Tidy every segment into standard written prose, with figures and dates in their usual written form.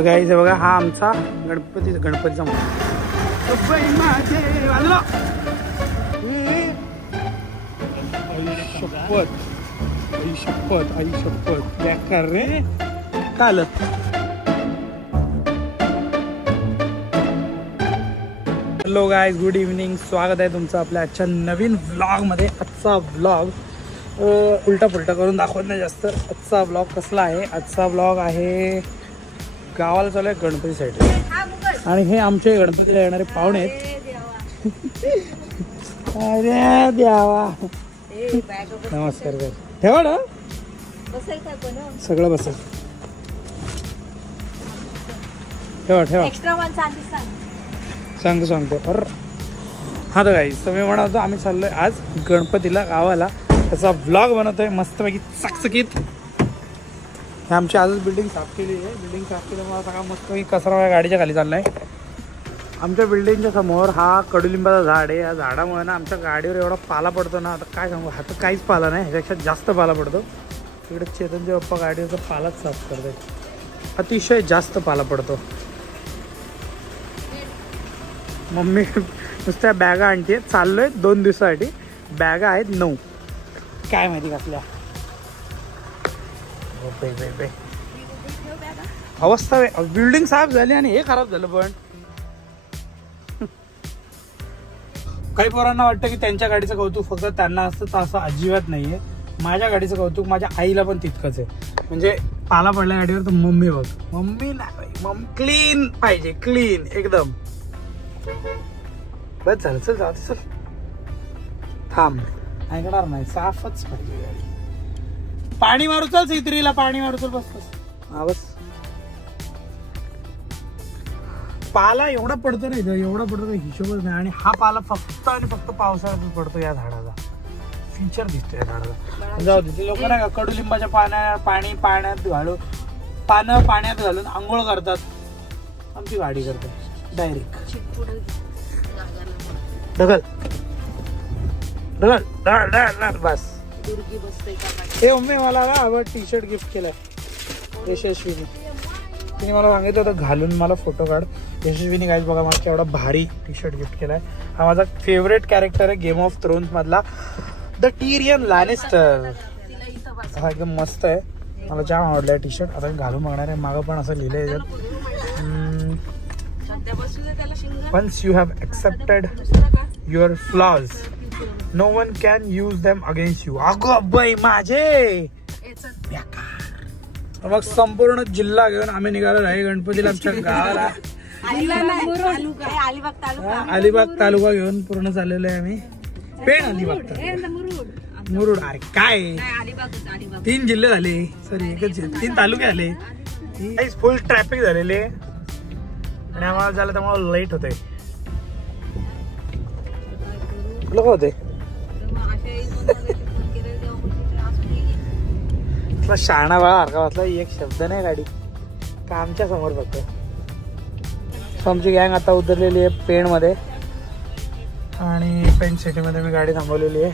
तर गाईस हे बघा, हा आमचा गणपतीचा आई शपथ बेकार रे चालत. Hello guys, good evening. स्वागत आहे तुमचं आपल्या आजच्या नवीन व्लॉगमध्ये. आजचा व्लॉग उलटा पुलटा करून दाखवत नाही जास्त. आजचा व्लॉग कसला आहे? आजचा व्लॉग आहे गावाला चालू आहे गणपतीसाठी, आणि हे आमचे गणपतीला येणारे पाहुणे आहेत. अरे द्यावा, नमस्कार कर, ठेवा ना सगळं बसेल. ठेवा ठेवा, सांगतो. अरे हा तर गाईस, तर मी म्हणतो आम्ही चाललोय आज गणपतीला गावाला. त्याचा व्लॉग बनवतोय मस्तपैकी चकचकीत. हे आमची आजच बिल्डिंग साफ केली आहे. बिल्डिंग साफ केल्यामुळे आता का मस्तपैकी कचरा गाडीच्या खाली चाललाय. आमच्या बिल्डिंगच्या समोर हा कडुलिंबाचा झाड आहे. या झाडामुळे ना आमच्या गाडीवर एवढा पाला पडतो ना, आता काय सांगू. हातात काहीच पाला नाही, ह्याच्यापेक्षा जास्त पाला पडतो. तिकडे चेतनचे पप्पा गाडीवरचा पालाच साफ करते. अतिशय जास्त पाला पडतो. मम्मी नुसत्या बॅगा आणते. चाललोय 2 दिवसासाठी. बॅगा आहेत 9, काय माहिती कसल्या. अवस्था बिल्डिंग साफ झाली आणि हे खराब झालं. पण काही पोरांना वाटतं की त्यांच्या गाडीचं कौतुक फक्त त्यांना असतं, तर असं अजिबात नाहीये. माझ्या गाडीचं कौतुक माझ्या आईला पण तितकंच आहे. म्हणजे पाला पडल्या गाडीवर तर मम्मी बघ, मम्मी नाही, मम्मी क्लीन पाहिजे, क्लीन एकदम. बस झालं, चल जाऊ, चल थांब, ऐकणार नाही, साफच पाहिजे गाडी. पाणी मारू चल, सित्रीला पाणी मारू चल. बस बस, हा बस. पाला एवढा पडतो नाही, एवढा पडतो हिशोबच नाही. आणि हा पाला फक्त आणि फक्त पावसाळ्यातच पडतो. या झाडाचा फीचर दिसतो या झाडाचा. जाऊ दे, लोक नाही का कडुलिंबाच्या पाण्यात घालून आंघोळ करतात. आमची गाडी करते डायरेक्ट ढकल बस. हे मम्मी मला ना टी शर्ट गिफ्ट केलाय यशस्वीनी. तिने मला सांगितलं होतं घालून मला फोटो काढ. यशस्वीनी गाईज बघा मला केवढा भारी टी शर्ट गिफ्ट केलाय. हा माझा फेवरेट कॅरेक्टर आहे गेम ऑफ थ्रोन्स मधला, द टिरियन लॅनिस्टर. हा एकदम मस्त आहे, मला जाम आवडलाय टी शर्ट. आता घालून बघणार आहे. मागं पण असं लिहिलंय याच्यात, once you have accepted your flaws no one can use them against you. अगं बाई माझे. मग संपूर्ण जिल्हा घेऊन आम्ही निघालो आहे गणपतीला आमच्या गावाला. अलिबाग तालुका घेऊन पूर्ण चाललेलो आहे आम्ही. पेण, अलिबाग, मुरुड. अरे काय 3 जिल्हे झाले, सॉरी एकच 3 तालुके आले. फुल ट्रॅफिक झालेले आणि आम्हाला झालं त्यामुळे लेट होते. लोक होते शाणा बाळा हरका वाचला. एक शब्द नाही गाडी का आमच्या समोर फक्त. आमची गँग आता उतरलेली आहे पेण मध्ये, आणि पेण सिटी मध्ये मी गाडी थांबवलेली आहे.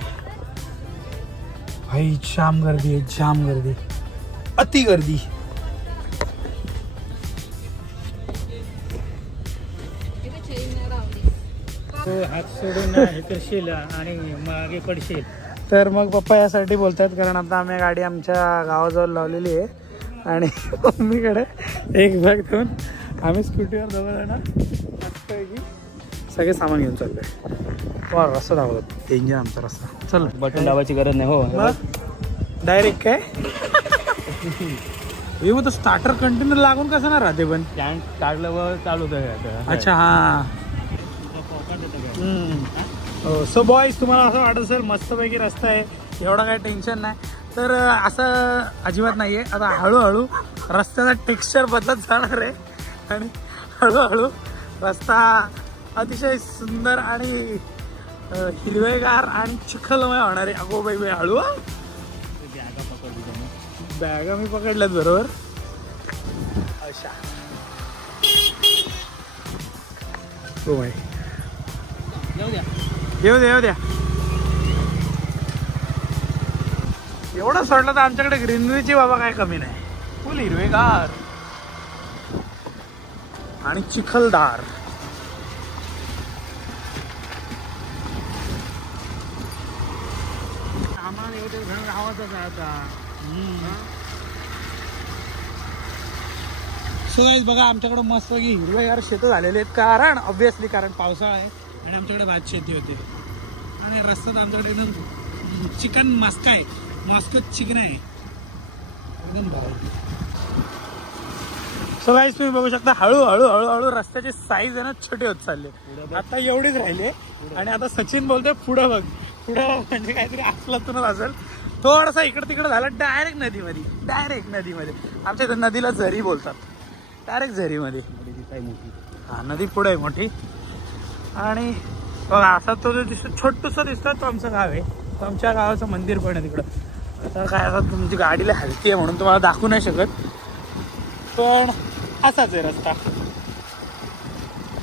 भाई जाम गर्दी आहे, जाम गर्दी, अति गर्दी. हात सोडून हे करशील आणि मागे पडशील. तर मग पप्पा यासाठी बोलतात कारण आता आम्ही गाडी आमच्या गावाजवळ लावलेली आहे, आणि मम्मीकडे एक बॅग ठेवून आम्ही स्कूटीवर जवळ मस्तपैकी सगळे सामान घेऊन चाललोय. रस्ता धावत इंजिन आमचा रस्ता. चल, बटन दाबायची गरज नाही. हो डायरेक्ट काय येऊ तर स्टार्टर कंटिन्यू लागून कसं ना राहते. पण काढलं व चालू होतं. अच्छा हा. सो बॉयज, तुम्हाला असं वाटत असेल मस्तपैकी रस्ता आहे, एवढं काही टेन्शन नाही, तर असं अजिबात नाही आहे. आता हळूहळू रस्त्याचा टेक्स्चर बदलत जाणार आहे, आणि हळूहळू रस्ता अतिशय सुंदर आणि हिरवेगार आणि चिखलमय होणार आहे. अगो बाई बाई, हळू. बॅगा मी पकडल्यात बरोबर. अशा हो बाई, येऊ द्या. एवढं सोडलं तर आमच्याकडे ग्रीनरीची बाबा काय कमी नाही. फुल हिरवेगार. आणि चिखलदार. सो गाईज बघा आमच्याकडे मस्त हिरवेगार शेतं झालेले आहेत, कारण ऑब्विसली कारण पावसाळा आहे आणि आमच्याकडे भात शेती होते आणि रस्त्यात आमच्याकडे एकदम चिकन मस्का आहे, मॉस्को चिकन आहे एकदम भारी. सो गाईज तुम्ही बघू शकता हळूहळू हळूहळू रस्त्याची साईज आहे ना छोटे होत चालले. आता एवढीच राहिले आणि आता सचिन बोलतोय पुढं बघ म्हणजे काहीतरी असलातूनच असेल. थोडासा इकडे तिकडे झालं डायरेक्ट नदीमध्ये. आमच्या इथे नदीला झरी बोलतात, डायरेक्ट झरीमध्ये. हा नदी पुढे आहे मोठी आणि असा तो जो दिसतो छोटूसा दिसतो तो आमचं गाव आहे. तो आमच्या गावाचं मंदिर पण आहे तिकडं. आता काय आता तुमची गाडीला हलती आहे म्हणून तुम्हाला दाखवू नाही शकत, पण असाच आहे रस्ता.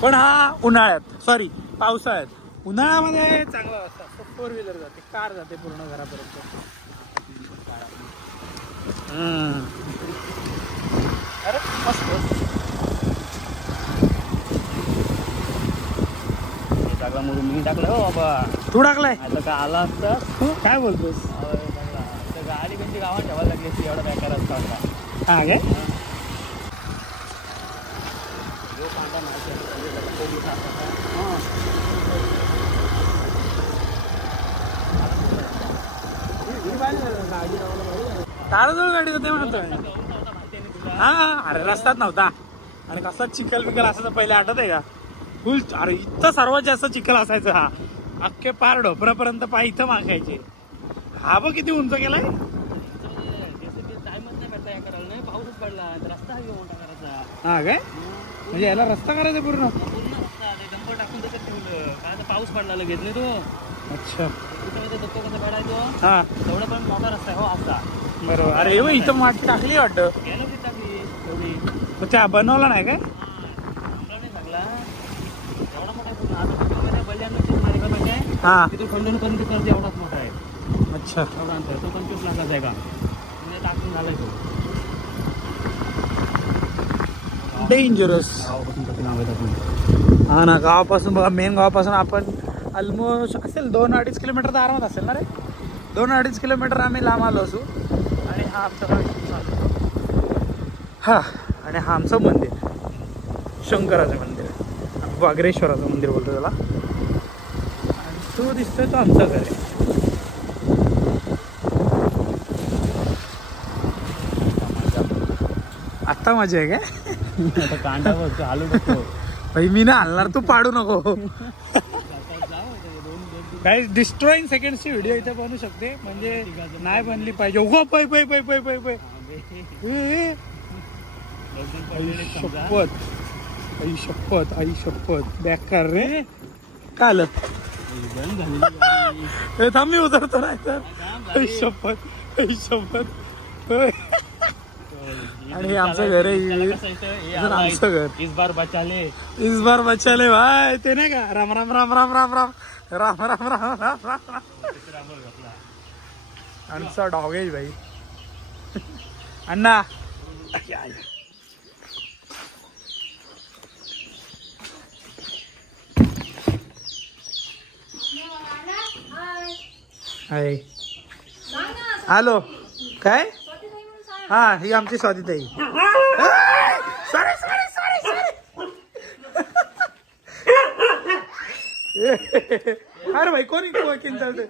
पण हा पावसाळ्यात. उन्हाळ्यामध्ये चांगला रस्ता, 4 व्हीलर जाते, कार जाते पूर्ण घरापर्यंत. अरे मस्त टाकला म्हणून मी टाकलं हो बाबा. तू टाकलाय आता का आला असता काय बोलतोस? गाडी कोणती गावात ठेवायला लागली असती, एवढा बेकार असता होता. हा काय ताराजवळ गाडी होते म्हणतोय. हा अरे रस्ताच नव्हता आणि कसा चिखल बिकल असायचा पहिले, आठवत आहे का? फुल. अरे इथं सर्वात जास्त चिखल असायचं. हा अख्खे पार ढोपरापर्यंत पाय इथं मागायचे. हा बघ किती उंच गेलाय. टाइमच नाही भेटला करायला, नाही पाऊसच पडला, रस्ता मोठा करायचा. हा काय म्हणजे याला रस्ता करायचा पूर्ण रस्ता डंपर टाकून त्याच्यात ठेवलं काय, आता पाऊस पडला लगेच नाही तो. अच्छा धक्को कसा काढायचो, हा तेवढा पण मोठा रस्ता आहे हो असा. बरोबर. अरे इथं माती टाकली वाटतं, गेलो की टाकली तेवढी. त्या बनवला नाही काय? नाही लागला एवढा मोठा पूर्ण. आता बल्याण्णव मालिका आहे हा तिथून खंडून पर्यंत कर्ज एवढाच मोठा आहे. अच्छा एवढा अंतर, तो 25 लाखाचा आहे का म्हणजे टाकून झालाय तो. डेंजरस. नाव आहे हा ना, गावापासून बघा मेन गावापासून आपण ऑलमोस्ट असेल 2-2.5 किलोमीटर तर आरामात असेल ना रे. 2-2.5 किलोमीटर आम्ही लांब आलो असू. आणि हा आमचा हा आणि हा आमचं मंदिर, शंकराचं मंदिर, वागरेश्वराचं मंदिर बोलतो त्याला. आणि तो दिसतोय तो आमचं घर आहे. आत्ता मजा आहे काय? कांदा हालू नको भाई, मी ना हलणार, तू पाडू नको. काय डिस्ट्रॉईंग सेकंड्सची व्हिडिओ इथे बनवू शकते, म्हणजे नाही बनली पाहिजे. उगो पै पै पै पै पै पै आई शपथ बेकार रे. काय आलं थांब मी उतरतो नाही तर. शपथ. आणि हे आमचं घर आहे, आमचं घर. इस बार बचा ले भाई. ते नाही का राम राम राम राम राम राम राम राम राम राम राम. आमचा डॉग आहे भाई. अण्णा हॅलो काय? हा ही आमची स्वातीताई. अरे भाई कोणी चालते.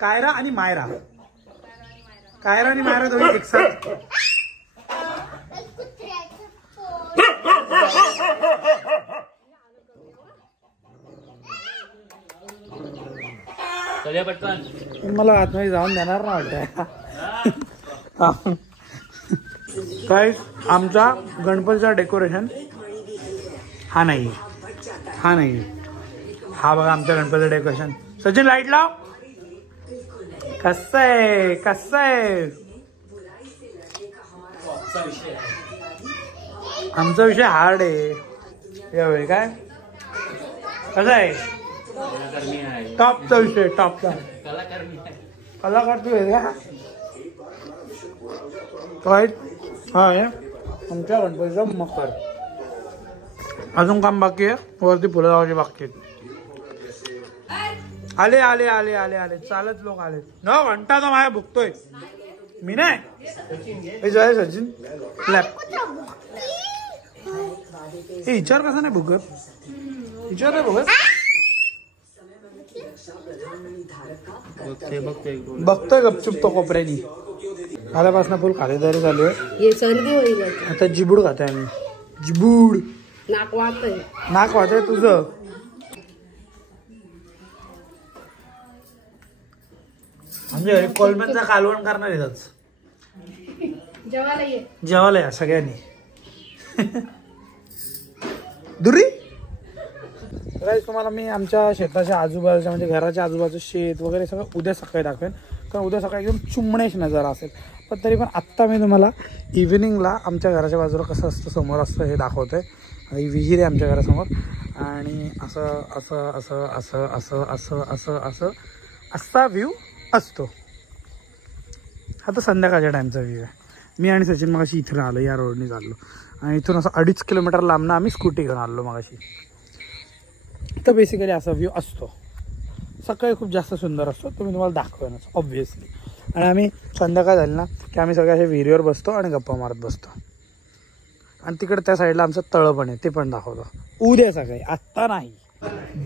कायरा आणि मायरा दोघी एक साथ. मला आतमध्ये जाऊन देणार ना वाटतं. काय आमचा गणपतीचा डेकोरेशन हा नाही, हा बघा आमच्या गणपतीचं डेकोरेशन. सचिन लाईट लाव. कसं आहे आमचा विषय हार्ड आहे यावेळी. काय कसं आहे टॉपचा विषय, टॉपचा. कलाकार तू आहे का? राईट. हा आमच्या गणपतीचा मकर. अजून काम बाकी आहे, वरती फुलं लावायची बाकी आहेत. आले आले आले आले आले चालत लोक आले. न घंटा तो माझ्या भुकतोय मी नाही. सचिन लॅप हे विचार कसा नाही भुकत, विचार नाही भुकत. बघतोय गपचूप तो कोपऱ्यानी. आल्यापासून फुल खातेदारी चालू आहे. सर्दी होईल आता जिबूड खातोय आम्ही. जिबूड नाक वाहतंय. नाक वाहतंय तुझं. म्हणजे कोलम्यांचा कालवण करणार आहे आज. जेवायला या सगळ्यांनी. दुरी तुम्हाला मी आमच्या शेताच्या आजूबाजूच्या म्हणजे घराच्या आजूबाजूचं शेत वगैरे सगळं उद्या सकाळी दाखवेन, कारण उद्या सकाळी एकदम चुंबणेश नजारा असेल. पण तरी पण आत्ता मी तुम्हाला इव्हिनिंगला आमच्या घराच्या बाजूला कसं असतं, समोर असतं हे दाखवतोय. विहीर आहे आमच्या घरासमोर आणि असं असं असं असं असं असं असं असं असा व्ह्यू असतो. आता संध्याकाळच्या टाईमचा व्ह्यू आहे. मी आणि सचिन मगाशी इथून आलो, या रोडने चाललो आणि इथून असं 2.5 किलोमीटर लांबनं आम्ही स्कूटी घेऊन आलो मगाशी. तर बेसिकली असा व्ह्यू असतो. सकाळी खूप जास्त सुंदर असतो, तो मी तुम्हाला दाखवेनच ऑब्व्हियसली. आणि आम्ही संध्याकाळ झाली ना की आम्ही सगळ्या अशा विहिरीवर बसतो आणि गप्पा मारत बसतो. आणि तिकडे त्या साईडला आमचं तळं पण आहे, ते पण दाखवतो उद्या सकाळी, आत्ता नाही.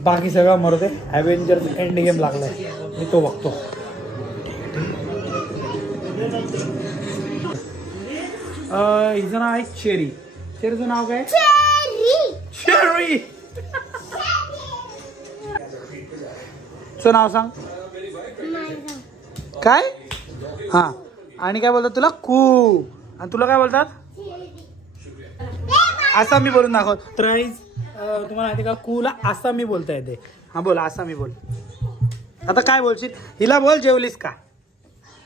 बाकी सगळं मरते. ॲव्हेंजर्स एंड गेम लागलाय, मी तो बघतो. हिचं नाव आहे चेरी. चेरीचं नाव काय? चेरी. तुझं नाव सांग काय? हा आणि काय बोलतात तुला? कू. आणि तुला काय बोलतात? आसामी बोलून दाखव. प्राईज तुम्हाला माहिती का, कूला आसामी बोलता येते. हा बोल, आसामी बोल. आता काय बोलशील? हिला बोल, जेवलीस का?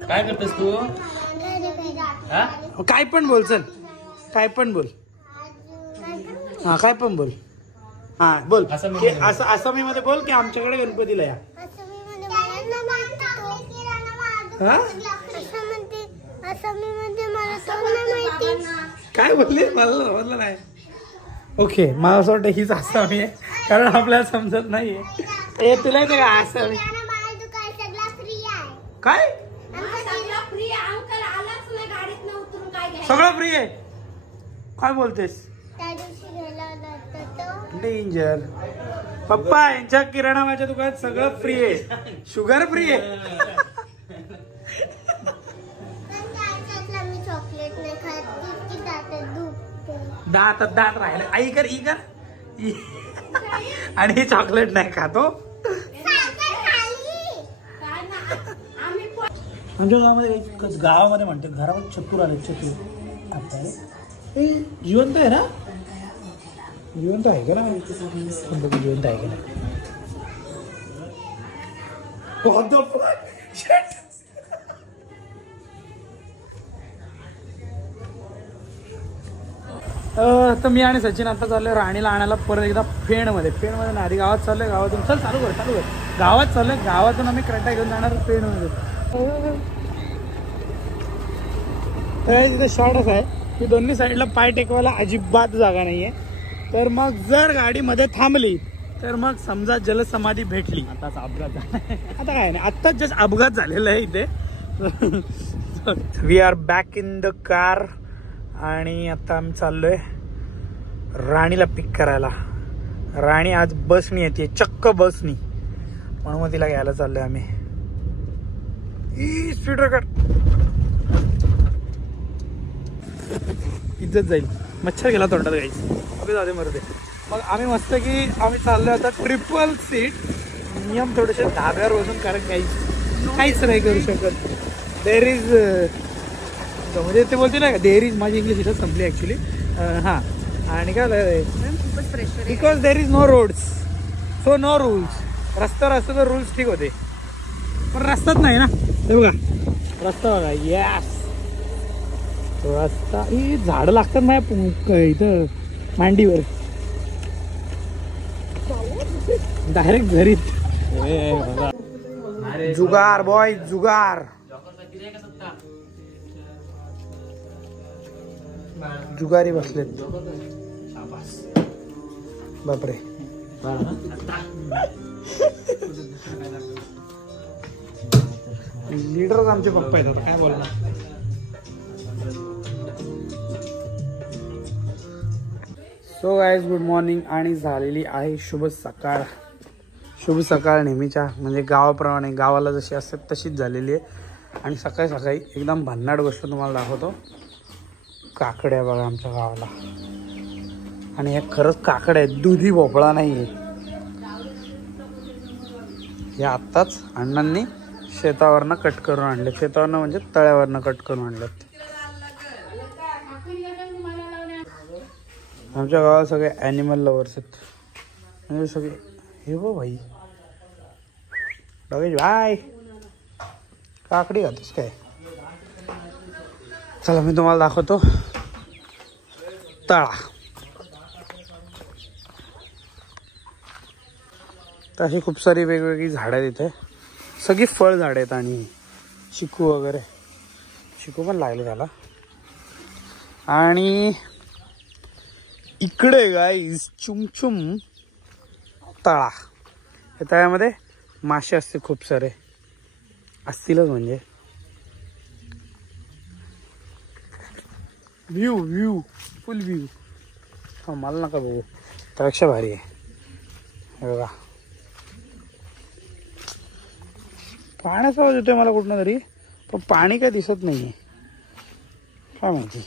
काय करतेस तू? काय पण बोल, चल काय पण बोल. हा काय पण बोल. हा बोल. आसामी मध्ये बोल की आमच्याकडे गणपतीला या. काय बोलली? मला समजलं नाही. ओके, मला असं वाटतं हीच आसामी आहे, कारण आपल्याला समजत नाहीये. ए तुला येते का आसामी? काय सगळं फ्री आहे? काय बोलतेस? डेंजर. पप्पा यांच्या किराणा माझ्या दुकानात सगळं फ्री आहे, शुगर फ्री आहे. दात राहिले. आई कर ई कर आणि चॉकलेट नाही खातो. आमच्या गावामध्ये म्हणते घरामध्ये चतुर आले. चतुर आता जिवंत आहे ना? जिवंत आहे का ना? जिवंत आहे का ना? तर मी आणि सचिन आता चाललोय राणीला आणायला परत एकदा फेणमध्ये. फेणमध्ये आधी गावात चाललोय. गावातून चल चालू कर. गावात चाललोय. गावातून आम्ही क्रेटा घेऊन जाणार फेणमध्ये. तर तिथे शॉर्टच आहे की दोन्ही साईडला पाय टेकवायला अजिबात जागा नाहीये. तर मग जर गाडी मध्ये थांबली तर मग समजा जलसमाधी भेटली. आताच अपघात झाला. आता काय नाही, आत्ताच जस्ट अपघात झालेला आहे इथे. We are back in the car आणि आता आम्ही चाललोय राणीला पिक करायला. राणी आज बसनी येते, चक्क बसनी, म्हणून मग तिला घ्यायला चाललोय आम्ही. स्पीड रेकॉर्ड इज्जत जाईल. मच्छर गेला तोंडात गाईच. ओके जाऊ दे, मरू दे. मग आम्ही मस्त की आम्ही चाललोय आता ट्रिपल सीट. नियम थोडेसे धाब्यावर बसून, कारण काहीच नाही करू शकत. देर इज म्हणजे ते बोलते ना, देर इज. माझी इंग्लिश इथं संपली ॲक्च्युली. हां आणि काय because there is no roads so no rules. रस्त्यावर असतं तर रूल्स ठीक होते, पण रस्ताच नाही ना. हे बघा रस्ता बघा. यस रस्ता. ही झाडं लागतात माझ्या इथं मांडीवर. डायरेक्ट घरी. जुगार बॉय जुगार. जुगारी बसलेत. बापरे. लीडरच आमचे पप्पा आहेत, आता काय बोलणार. सो गाईज गुड मॉर्निंग आणि झालेली आहे शुभ सकाळ. शुभ सकाळ नेहमीच्या म्हणजे गावाप्रमाणे गावाला जशी असते तशीच झालेली आहे. आणि सकाळी सकाळी एकदम भन्नाट गोष्ट तुम्हाला दाखवतो. काकड्या बघा आमच्या गावाला. आणि हे खरंच काकड्या आहेत, दुधी भोपळा नाही आहे. हे आत्ताच अण्णांनी शेतावरनं कट करून आणले. शेतावरनं म्हणजे तळ्यावरनं कट करून आणलेत. आमच्या गावात सगळे ॲनिमल लवर्स आहेत. म्हणजे सगळे हे बघ भाई बघायची बाय काकडी घालतोस काय. चला मी तुम्हाला दाखवतो तळा. तर अशी खूप सारी वेगवेगळी झाडं आहेत इथे. सगळी फळ झाडं आहेत आणि चिकू वगैरे. चिकू पण लागले त्याला. आणि इकडे गाईज चुमचुम तळा. या तळ्यामध्ये मासे असते खूप सारे असतीलच. म्हणजे व्ह्यू फुल व्ह्यू. हा मला नका बघू, त्यापेक्षा भारी आहे. हे बघा पाण्याचा आवाज येतोय मला कुठनं तरी, पण पाणी काय दिसत नाहीये, काय माहिती.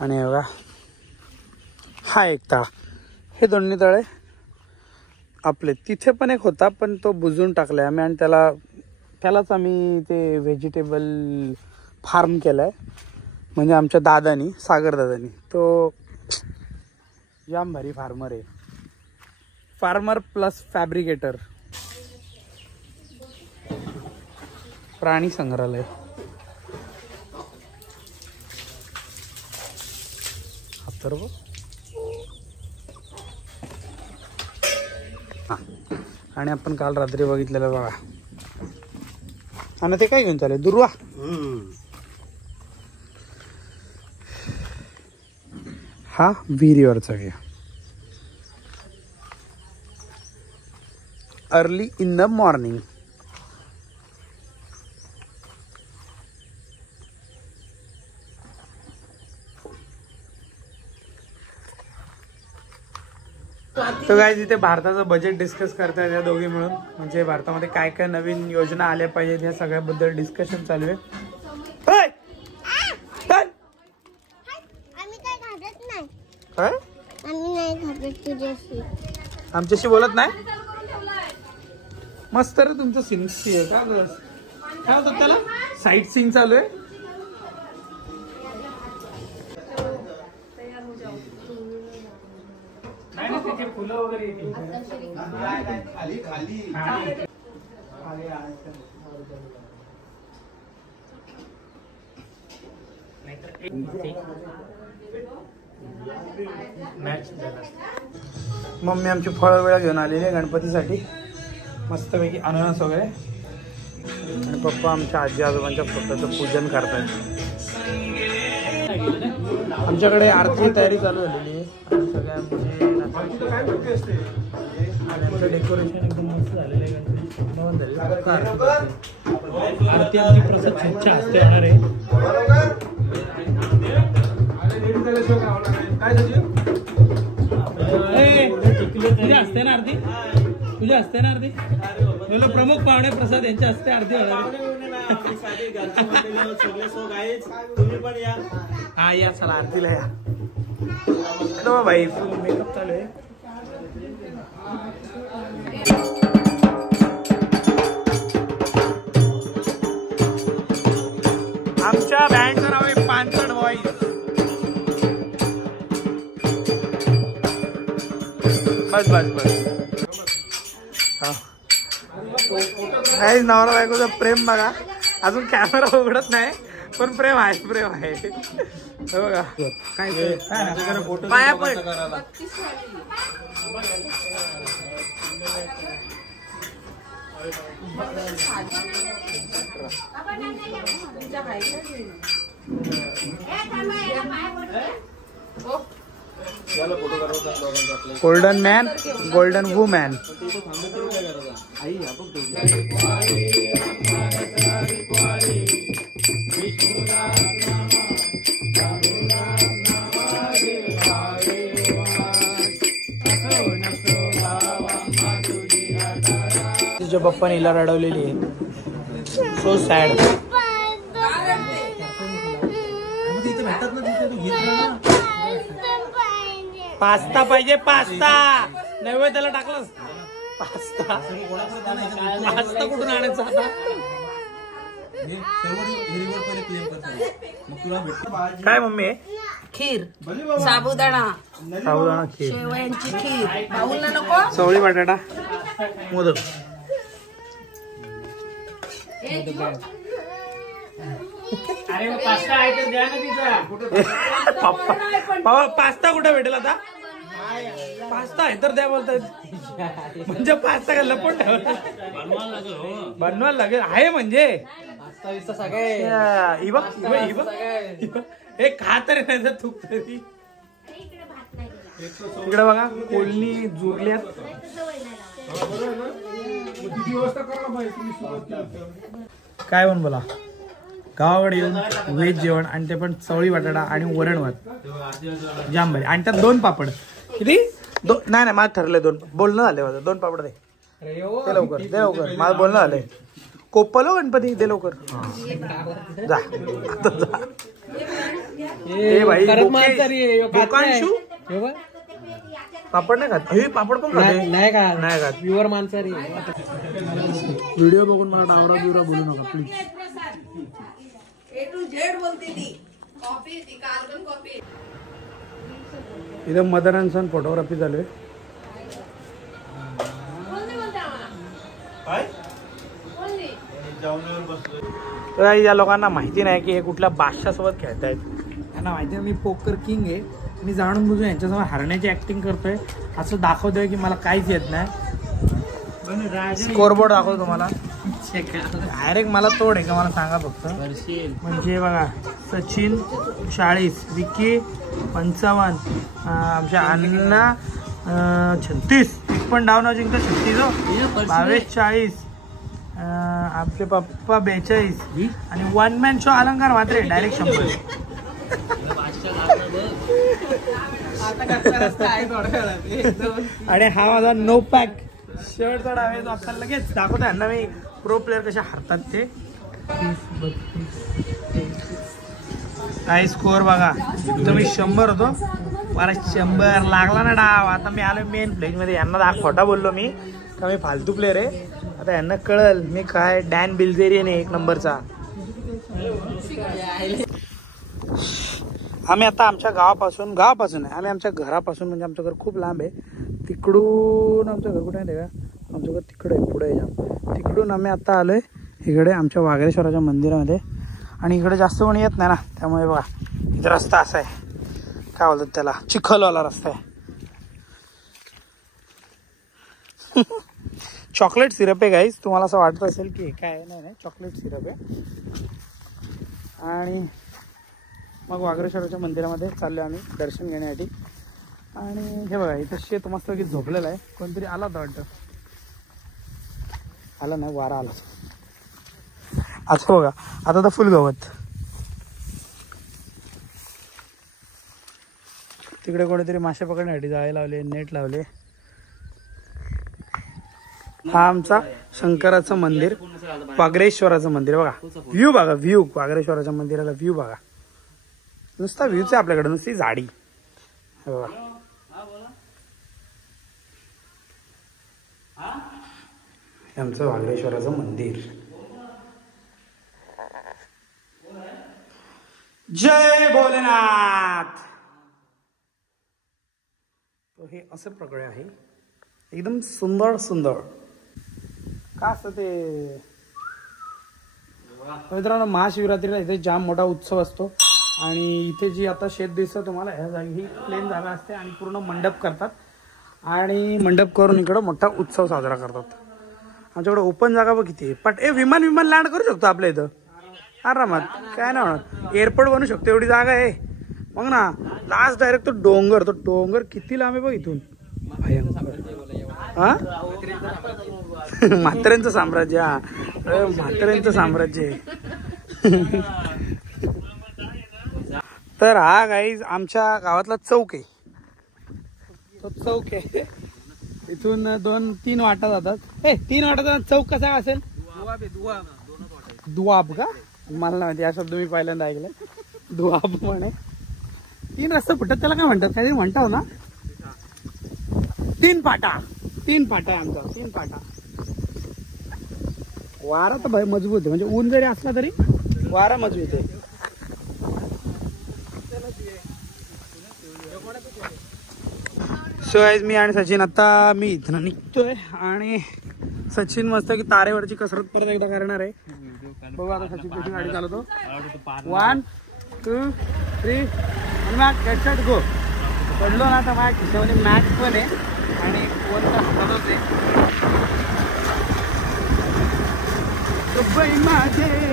आणि हे बघा हा एक तळा. हे दोन्ही तळे आपले. तिथे पण एक होता पण तो बुजून टाकलाय आम्ही. आणि त्यालाच आम्ही ते व्हेजिटेबल फार्म केलाय. म्हणजे आमच्या दादानी, सागर दादानी. तो जाम भारी फार्मर आहे. Farmer plus fabricator. प्राणी संग्रहालय. अथर्व. हा आणि आपण काल रात्री बघितलेलं बघा. आणि ते काय घेऊन चालले दुर्वा. हा विहिरीवरचा घे. Early in the morning. तर गाईज इथे भारताचं बजेट डिस्कस करतायत या दोघी मिळून. म्हणजे भारतामध्ये काय काय नवीन योजना आल्या पाहिजेत या सगळ्याबद्दल डिस्कशन चालू आहे. आमच्याशी बोलत नाही. मस्त रे तुमचं सिंग आहे का. काय होतं त्याला साईट सीइंग चालू आहे. फुलं वगैरे खाली खाली मम्मी आमची फळं वेळा घेऊन आलेली आहे गणपतीसाठी. मस्तपैकी अननस वगैरे. आणि पप्पा आमच्या आजी आजोबांच्या फोटोचं पूजन करतात. आमच्याकडे आरती तयारी चालू झालेली आहे. सगळ्या म्हणजे डेकोरेशन एकदम मस्त झालेलं आहे. आरती आमची प्रसाद छान असते होणार आहे. तुझ्या हस्ते ना आरती. तुझ्या हस्ते ना आरती. प्रमुख पाहुणे प्रसाद यांच्या हस्ते आरती होणार. हा या चला आरतीला या. भाई फुल मेकअप चालू आहे. आमच्या बँडचं नाव आहे पानसड बॉईज. बस बस बस. काही नवरा बायकोचं प्रेम बघा. अजून कॅमेरा उघडत नाही पण प्रेम आहे. प्रेम आहे बघा. काय पाया पण गोल्डन मॅन गोल्डन वुमॅन. तिच्या पप्पाने हिला रडवलेली आहे. So sad. पास्ता पाहिजे पास्ता. नव्हे त्याला टाकलंस पास्ता. पास्ता कुठून आणायचा आता. काय मम्मी. खीर साबुदाणा साबुदाणा खीर शेवयांची खीर. पाहुणा नको. चवळी बटाटा मोदक. अरे मग पास्ता आहे तर द्या ना तिचा. पप्पा पास्ता कुठे भेटेल आता. पास्ता आहे तर द्या बोलतात. म्हणजे पास्ता काय लपवून ठेवला. बनवायला लागेल आहे म्हणजे. ही बघ ही बघ हे खा तरी नाही तर थूक तरी. इकडे बघा कोळणी जुरल्यात. काय म्हण बोला. गावाकडे येऊन व्हेज जेवण आणि ते पण चवळी बटाटा आणि वरण भात जाम भारी. आणि त्यात 2 पापड. किती नाही मला ठरलंय 2. बोलणं झालंय माझं. 2 पापड दे. दे लवकर दे लवकर. माझं बोलणं झालंय. कोपलो गणपती दे लवकर. जा जा. हे भाई बोकांशू पापड नाही खात. हे पापड पण खाते नाही खात. प्युअर मांसाहारी. व्हिडिओ बघून मला डावरा बिवरा बोलू नका प्लीज. इथं मदर अँड सन फोटोग्राफी चालू आहे. या लोकांना माहिती नाही की हे कुठल्या बादशासोबत खेळतायत. त्यांना माहिती आहे मी पोकर किंग आहे. मी जाणून बुजून यांच्यासमोर हरण्याची ऍक्टिंग करतोय. असं दाखवतोय की मला काहीच येत नाही. स्कोरबोर्ड दाखवतो तुम्हाला. डायरेक्ट मला तोड आहे का मला सांगा फक्त. म्हणजे बघा सचिन 40, विकी 55, आमच्या अण्णा 36. एक पण डाव न जिंकतो 36. 22 40. आमचे पप्पा 42 आणि 1 मॅन शो अलंकार मात्र डायरेक्ट 100. आणि हा माझा नो पॅक शर्टचा डाव आहे. तो आपल्याला लगेच दाखवतो यांना मी प्रो प्लेअर कशा हरतात ते. काही स्कोअर बघा. तुम्ही 100 होतो. मला 100 लागला ना डाव. आता मी आलो मेन प्लेज मध्ये. यांना खोटा बोललो मी का मी फालतू प्लेअर आहे. आता यांना कळल मी काय डॅन बिल्झेरियन आहे 1 नंबरचा. आम्ही आता आमच्या गावापासून आहे. आम्ही आमच्या घरापासून म्हणजे आमचं घर खूप लांब आहे. तिकडून आमचं घर कुठे आहे का. आमचं घर तिकडे आहे पुढे आहे. तिकडून आम्ही आता आलोय इकडे आमच्या वागरेश्वराच्या मंदिरामध्ये. आणि इकडे जास्त कोणी येत नाही ना त्यामुळे बघा इथे रस्ता असा आहे. काय बोलतात त्याला चिखलवाला रस्ता आहे. चॉकलेट सिरप आहे गाईज. तुम्हाला असं वाटत असेल की काय नाही चॉकलेट सिरप आहे. आणि मग वागरेश्वराच्या मंदिरामध्ये चाललो आम्ही दर्शन घेण्यासाठी. आणि हे बघा इथं शेत मस्त की झोपलेलं आहे. कोणतरी आला तर वाटतं. आला नाही वारा आला. अच्छा बघा आता तर फुल गवत. तिकडे कोणीतरी मासे पकडण्यासाठी जाळे लावले नेट लावले. हा आमचा शंकराचं मंदिर वागरेश्वराचं मंदिर. बघा व्ह्यू बघा व्ह्यू. वागरेश्वराच्या मंदिराला व्ह्यू बघा. नुसता व्ह्यूच आहे आपल्याकडे नुसती झाडी. बघा आमचं वागरेश्वराचं मंदिर. जय भोलेनाथ. तो हे असं प्रकारे आहे एकदम सुंदर सुंदर. का असतं ते मित्रांनो महाशिवरात्रीला इथे जाम मोठा उत्सव असतो. आणि इथे जी आता शेत दिसतं तुम्हाला ह्या जागी ही प्लेन जागा असते आणि पूर्ण मंडप करतात. आणि मंडप करून इकडं मोठा उत्सव साजरा करतात. आमच्याकडे ओपन जागा बघ किती. पण विमान लँड करू शकतो आपल्या इथं. आरामात काय नाही होणार. एअरपोर्ट बनू शकतो एवढी जागा आहे. मग ना लास्ट डायरेक्ट तो डोंगर किती लांब आहे बघ इथून. हा म्हाताऱ्यांचं साम्राज्य. हा म्हाताऱ्यांचं साम्राज्य आहे. तर हा गाईज आमच्या गावातला चौक आहे. तो चौक आहे. इथून 2-3 वाटा जातात. 3 वाटा जातात. चौक कसा असेल. दुआब का मला नाही माहिती. हा शब्द मी पहिल्यांदा ऐकलाय. दुआब म्हणे. 3 रस्ते फुटत त्याला काय म्हणतात. काहीतरी म्हणतात ना. 3 फाटा आहे आमचा. 3 फाटा. वारा तर भाई मजबूत आहे. म्हणजे ऊन जरी असला तरी वारा मजबूत आहे. सो गाईज मी आणि सचिन आता मी इथं निघतोय आणि सचिन मस्त की तारेवरची कसरत परत एकदा करणार आहे. बघू आता सचिन कशी गाडी चालवतो. 1 2 3 मॅच गो. पडलो ना तर माझ्या खिशामध्ये मॅच पण आहे आणि फोन तर हातातच आहे.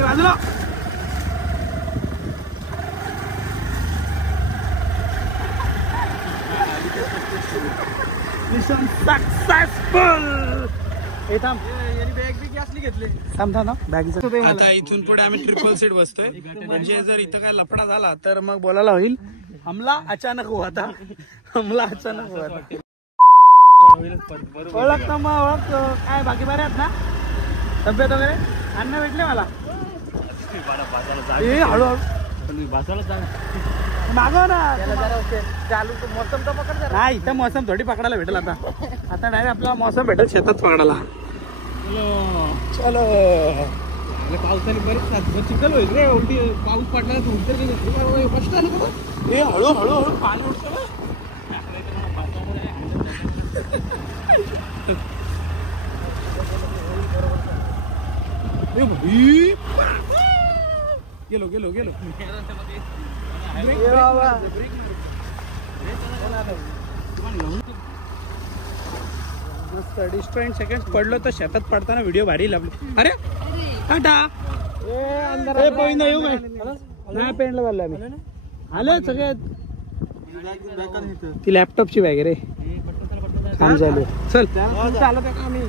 वाजलो. Mission successful. आता इथून पुढे आम्ही ट्रिपल सीट बसतोय. म्हणजे जर इथं काय लफडा झाला तर मग बोलायला होईल. हमला अचानक हुआ था. ओळख ना मग ओळख. काय बाकी बरे आहेत ना. तब्येत वगैरे. अन्न भेटले मला. हळूहळू मागव ना. चालू मोसम तर पकड. नाही इथं मोसम थोडी पकडायला भेटेल. आता डायरेक्ट आपला मोसम भेटेल शेतात पकडायला. चलो पावसाने बरेच चिखल होईल रे. उलटी पाऊस पडला हळूहळू पाणी उठतं. गेलो मस्त. डिस्टन्स सेकंड पडलो तर शेतात पडताना व्हिडिओ भारी लागली. अरे टाटा पहिंदा येऊ काय नाही पेंडला चाललो आम्ही. आले सगळे. ती लॅपटॉपची बॅग रे. काम चालू. चल चालत आहे का आम्ही.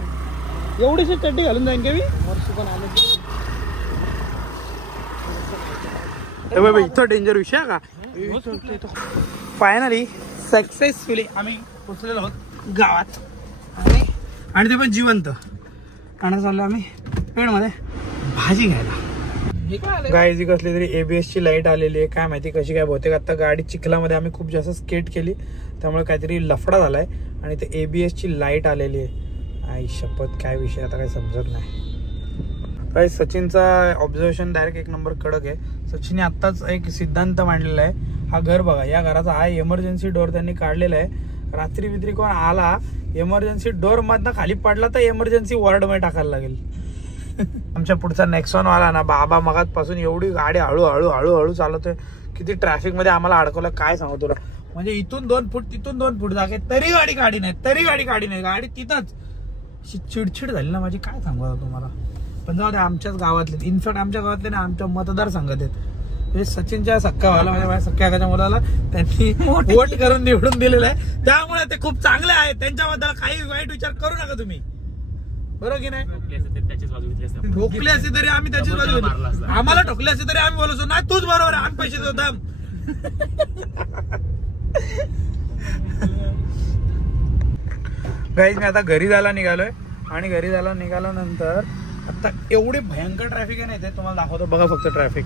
एवढीशी चड्डी घालून जाईन का मी. इथं डेंजर विषय का. फायनली सक्सेसफुली आम्ही पोचलेलो आहोत गावात. आणि ते पण जिवंत. आणि चाललो आम्ही पेणमध्ये भाजी घ्यायला. गायची कसली तरी ABS ची लाईट आलेली आहे. काय माहिती कशी काय. बहुतेक आता गाडी चिखलामध्ये आम्ही खूप जास्त स्केट केली त्यामुळे काहीतरी लफडा झालाय आणि ते ABS ची लाईट आलेली आहे. आई शपथ काय विषय आता काही समजत नाही. काय सचिनचा ऑब्झर्वेशन डायरेक्ट 1 नंबर कडक आहे. सचिनने आत्ताच एक सिद्धांत मांडलेला आहे. हा घर बघा. या घराचा हा एमर्जन्सी डोर त्यांनी काढलेला आहे. रात्री बित्री कोण आला एमर्जन्सी डोर मधनं खाली पडला तर एमर्जन्सी वॉर्ड मध्ये टाकायला लागेल. आमच्या पुढचा नेक्सॉन वाला ना बाबा मगातपासून एवढी गाडी हळूहळू चालवतोय. किती ट्रॅफिक मध्ये आम्हाला अडकवलं काय सांगू तुला. म्हणजे इथून 2 फूट तिथून 2 फूट जागे तरी गाडी काढी नाही. गाडी तिथंच. चिडचिड झाली ना माझी काय सांगू तुम्हाला. पण जाऊ दे आमच्याच गावातले. इनफॅक्ट आमच्या गावातले ना आमच्या मतदारसंघात आहेत. हे सचिनच्या सख्खा व्हायला म्हणजे माझ्या सख्ख्या मुलाला त्यांनी वोट करून निवडून दिलेलं आहे. त्यामुळे ते खूप चांगले आहेत. त्यांच्याबद्दल काही वाईट विचार करू नका तुम्ही. बरोबर की नाही. ठोकले असते तरी आम्ही त्याचीच बाजू घेतो. आम्हाला ठोकले असते तरी आम्ही बोलतो नाही तूच बरोबर आहे. आण पैसे देतो दाम. गाईज मी आता घरी जायला निघालोय. आणि घरी जायला निघाल्यानंतर आता एवढे भयंकर ट्रॅफिक आहे ना इथे. तुम्हाला दाखवतो बघा फक्त ट्रॅफिक.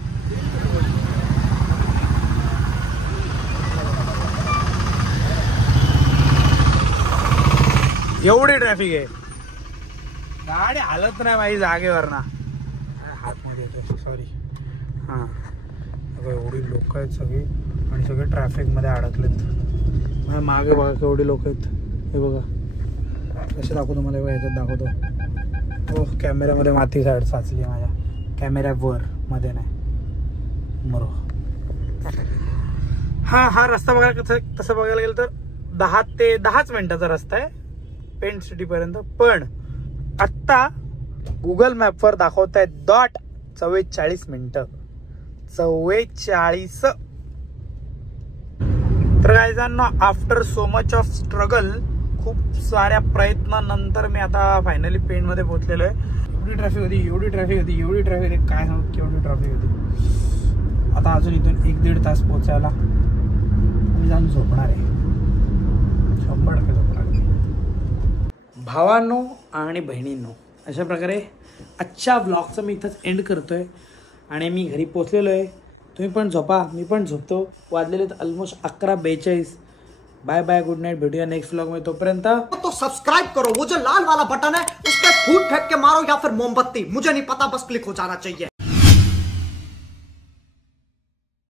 एवढी ट्रॅफिक आहे. गाडी हालत नाही माझी जागेवर ना. हात मध्ये येतो सॉरी. हा एवढी लोक आहेत सगळी आणि सगळे ट्रॅफिक मध्ये अडकलेत. मागे बघा केवढी लोक आहेत. हे बघा कसे दाखवतो मला. ह्याच्यात दाखवतो. हो कॅमेऱ्यामध्ये माती साईड साचली माझ्या. कॅमेऱ्यावर मध्ये नाही मरो. हा रस्ता बघायला तसं बघायला गेलं तर 10 ते 10 मिनिटाचा रस्ता आहे पेंट सिटी पर्यंत. पण आत्ता गुगल मॅपवर दाखवतायत 44 मिनिटं. 44. तर गायजांनो, after so much of struggle, खूप साऱ्या प्रयत्नानंतर मी आता फायनली पेणमध्ये पोहोचलेलो आहे. एवढी ट्रॅफिक होती, काय सांगू केवढी ट्रॅफिक होती. आता अजून इथून 1-1.5 तास पोहोचायला मी जाऊन झोपणार आहे. 100% झोपणार आहे. भावांनो आणि बहिणींनो, अशा प्रकारे आजच्या ब्लॉगचं मी इथंच एंड करतोय आणि मी घरी पोहोचलेलो आहे. तुम्ही पण झोपा, मी पण झोपतो. वाजलेले almost 11:42. Bye bye, good night. भेटूया नेक्स्ट व्लॉग में. तोपर्यंत तो सब्सक्राइब करो, वो जो लाल वाला बटन है उस पर फूट फेंक के मारो या फिर मोमबत्ती, मुझे नहीं पता, बस क्लिक हो जाना चाहिए.